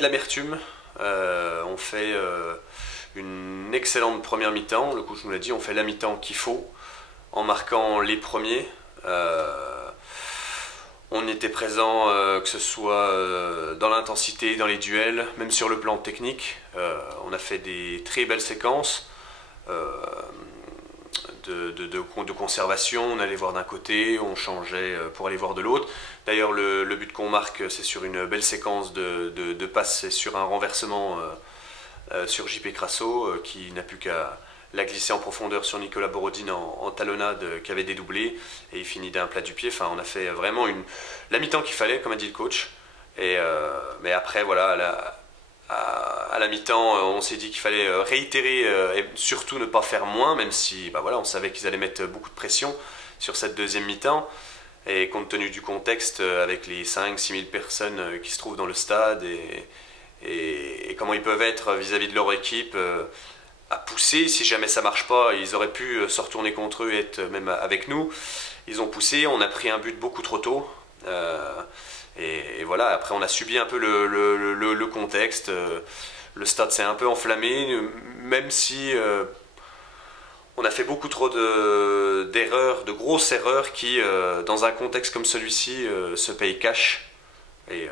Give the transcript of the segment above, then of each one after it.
de l'amertume. On fait une excellente première mi-temps. Le coach nous l'a dit, on fait la mi-temps qu'il faut en marquant les premiers. On était présent, que ce soit dans l'intensité, dans les duels, même sur le plan technique. On a fait des très belles séquences de conservation. On allait voir d'un côté, on changeait pour aller voir de l'autre. D'ailleurs, le but qu'on marque, c'est sur une belle séquence de passes, c'est sur un renversement sur JP Crasso, qui n'a plus qu'à la glisser en profondeur sur Nicolas Borodine en talonnade, qui avait dédoublé, et il finit d'un plat du pied. Enfin, on a fait vraiment la mi-temps qu'il fallait, comme a dit le coach. Mais après, voilà, à la mi-temps, on s'est dit qu'il fallait réitérer et surtout ne pas faire moins, même si voilà, on savait qu'ils allaient mettre beaucoup de pression sur cette deuxième mi-temps. Et compte tenu du contexte, avec les 5-6 000 personnes qui se trouvent dans le stade et comment ils peuvent être vis-à-vis de leur équipe, à pousser, si jamais ça marche pas, ils auraient pu se retourner contre eux et être même avec nous. Ils ont poussé, on a pris un but beaucoup trop tôt. Et voilà, après on a subi un peu le contexte. Le stade s'est un peu enflammé, même si on a fait beaucoup trop d'erreurs, de grosses erreurs qui, dans un contexte comme celui-ci, se payent cash. Et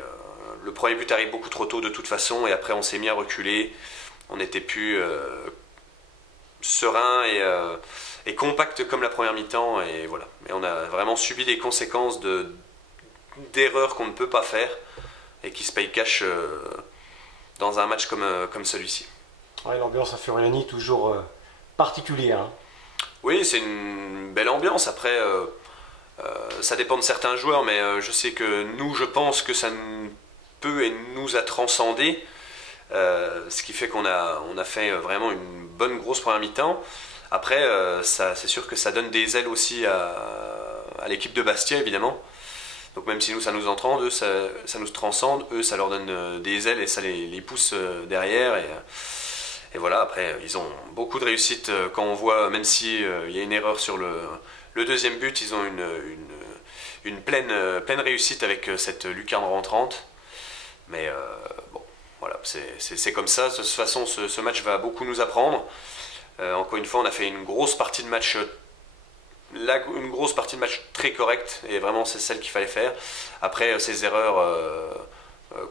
le premier but arrive beaucoup trop tôt de toute façon, et après on s'est mis à reculer. On n'était plus serein et compact comme la première mi-temps, et voilà. Mais on a vraiment subi des conséquences d'erreurs qu'on ne peut pas faire et qui se payent cash dans un match comme celui-ci. Ouais, l'ambiance à Furiani toujours particulière. Hein. Oui, c'est une belle ambiance. Après, ça dépend de certains joueurs, mais je sais que nous, je pense que ça peut et nous a transcendé. Ce qui fait qu'on a fait vraiment une bonne grosse première mi-temps. Après, c'est sûr que ça donne des ailes aussi à l'équipe de Bastia, évidemment. Donc même si nous, ça nous entrande, eux, ça nous transcende, eux, ça leur donne des ailes et ça les pousse derrière. Et voilà, après, ils ont beaucoup de réussite quand on voit, même si il y a une erreur sur le deuxième but, ils ont une pleine réussite avec cette lucarne rentrante. Mais bon, voilà, c'est comme ça. De toute façon, ce match va beaucoup nous apprendre. Encore une fois, on a fait une grosse partie de match, une grosse partie de match très correcte, et vraiment c'est celle qu'il fallait faire. Après, ces erreurs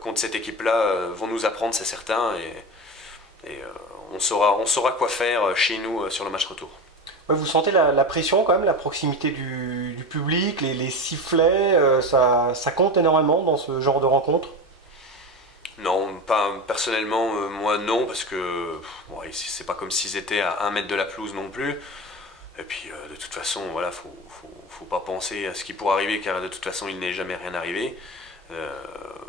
contre cette équipe-là vont nous apprendre, c'est certain, et on saura quoi faire chez nous sur le match retour. Ouais, vous sentez la pression quand même, la proximité du public, les sifflets, ça compte énormément dans ce genre de rencontre? Non, pas personnellement, moi non, parce que bon, c'est pas comme s'ils étaient à 1 mètre de la pelouse non plus. Et puis de toute façon, voilà, faut pas penser à ce qui pourrait arriver, car de toute façon il n'est jamais rien arrivé.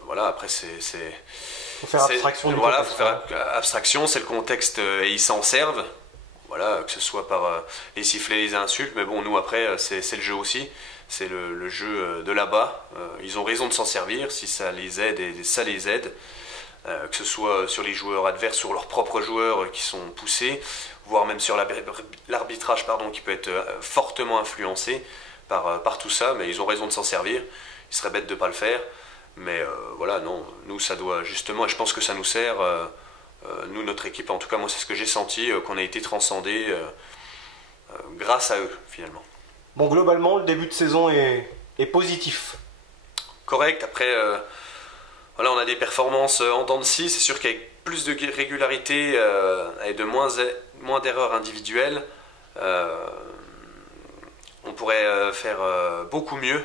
Voilà, après faut faire abstraction du voilà, contexte. faut faire abstraction, c'est le contexte et ils s'en servent. Voilà, que ce soit par les sifflets, les insultes, mais bon, nous après c'est le jeu aussi. C'est le jeu de là-bas. Ils ont raison de s'en servir si ça les aide, et ça les aide. Que ce soit sur les joueurs adverses, sur leurs propres joueurs qui sont poussés, voire même sur l'arbitrage, qui peut être fortement influencé par tout ça. Mais ils ont raison de s'en servir. Il serait bête de ne pas le faire. Mais voilà, non, nous ça doit justement, et je pense que ça nous sert, nous, notre équipe, en tout cas moi c'est ce que j'ai senti, qu'on a été transcendé grâce à eux finalement. Bon, globalement, le début de saison est positif. Correct, après, voilà, on a des performances en dents de scie. C'est sûr qu'avec plus de régularité et de moins d'erreurs individuelles, on pourrait faire beaucoup mieux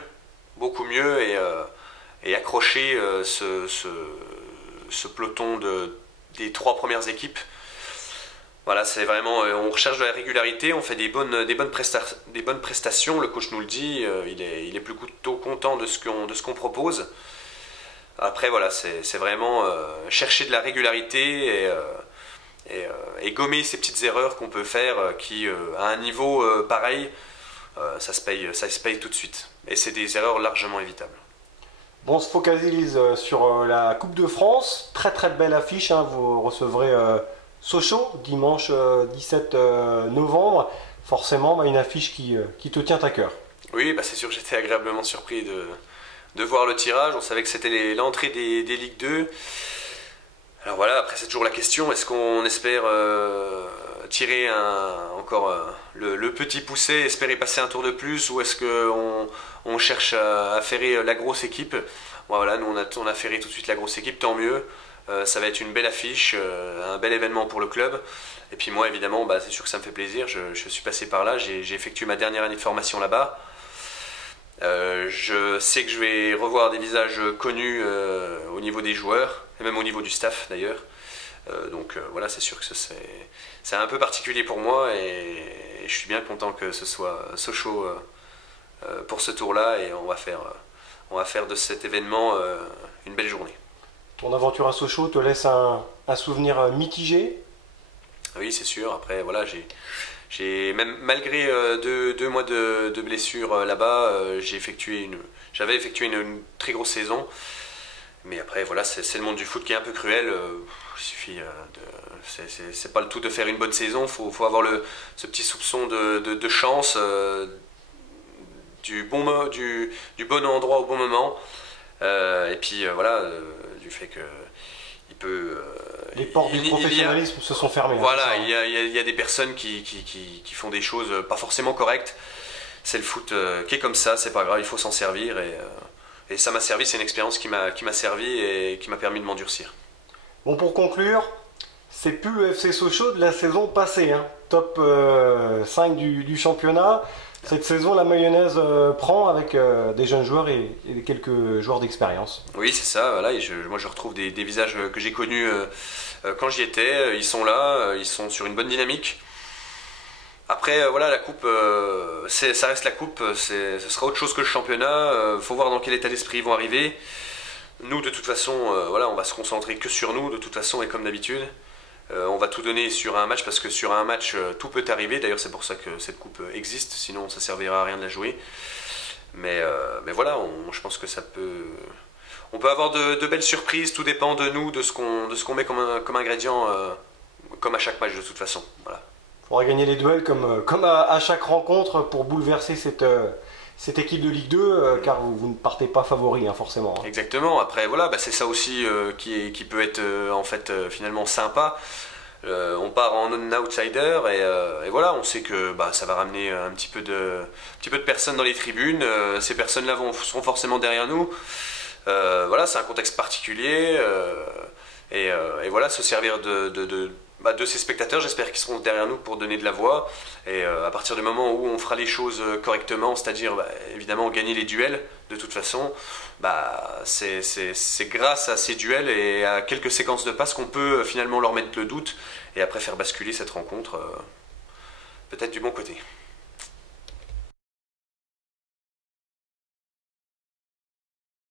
et accrocher ce peloton des 3 premières équipes. Voilà, c'est vraiment, on recherche de la régularité, on fait des bonnes prestations, le coach nous le dit, il est plutôt content de ce qu'on propose. Après voilà, c'est vraiment chercher de la régularité et gommer ces petites erreurs qu'on peut faire qui, à un niveau pareil, ça se paye tout de suite. Et c'est des erreurs largement évitables. Bon, on se focalise sur la Coupe de France, très très belle affiche, hein. Vous recevrez Sochaux, dimanche 17 novembre, forcément une affiche qui te tient à cœur. Oui, c'est sûr que j'étais agréablement surpris de voir le tirage. On savait que c'était l'entrée des Ligue 2. Alors voilà, après c'est toujours la question, est-ce qu'on espère tirer encore le petit poussé, espérer passer un tour de plus, ou est-ce qu'on cherche à ferrer la grosse équipe? Voilà, nous on a ferré tout de suite la grosse équipe, tant mieux. Ça va être une belle affiche, un bel événement pour le club. Et puis moi évidemment, c'est sûr que ça me fait plaisir, je suis passé par là, j'ai effectué ma dernière année de formation là-bas. Je sais que je vais revoir des visages connus au niveau des joueurs, et même au niveau du staff d'ailleurs. Donc voilà, c'est sûr que c'est un peu particulier pour moi, et je suis bien content que ce soit Sochaux pour ce tour-là, et on va faire de cet événement une belle journée. Ton aventure à Sochaux te laisse un souvenir mitigé? Oui, c'est sûr. Après, voilà, même malgré 2 mois de blessure là-bas, j'avais effectué une très grosse saison. Mais après, voilà, c'est le monde du foot qui est un peu cruel. Il suffit c'est pas le tout de faire une bonne saison. Faut avoir ce petit soupçon de chance, du bon endroit au bon moment. Et puis voilà, du fait que les portes du professionnalisme se sont fermées. Voilà, il y a des personnes qui font des choses pas forcément correctes. C'est le foot qui est comme ça, c'est pas grave, il faut s'en servir. Et ça m'a servi, c'est une expérience qui m'a servi et qui m'a permis de m'endurcir. Bon, pour conclure, c'est plus le FC Sochaux de la saison passée. Top 5 du championnat. Cette saison, la mayonnaise prend avec des jeunes joueurs et quelques joueurs d'expérience. Oui, c'est ça. Voilà, moi, je retrouve des visages que j'ai connus quand j'y étais. Ils sont là, ils sont sur une bonne dynamique. Après, voilà, la coupe, ça reste la coupe. Ce sera autre chose que le championnat. Faut voir dans quel état d'esprit ils vont arriver. Nous, de toute façon, voilà, on va se concentrer que sur nous, de toute façon, et comme d'habitude. On va tout donner sur un match, parce que sur un match tout peut arriver. D'ailleurs c'est pour ça que cette coupe existe, sinon ça servira à rien de la jouer. Mais voilà, je pense que on peut avoir de belles surprises. Tout dépend de nous, de ce qu'on met comme ingrédient, comme à chaque match de toute façon. Voilà. Il faudra gagner les duels comme à chaque rencontre pour bouleverser cette équipe de Ligue 2, car vous ne partez pas favori forcément. Exactement, après voilà, c'est ça aussi qui peut être en fait finalement sympa. On part en outsider et voilà, on sait que ça va ramener un petit peu de personnes dans les tribunes. Ces personnes-là seront forcément derrière nous. Voilà, c'est un contexte particulier et voilà, se servir de ces spectateurs, j'espère qu'ils seront derrière nous pour donner de la voix. Et à partir du moment où on fera les choses correctement, c'est-à-dire évidemment gagner les duels, de toute façon, c'est grâce à ces duels et à quelques séquences de passes qu'on peut finalement leur mettre le doute et après faire basculer cette rencontre peut-être du bon côté.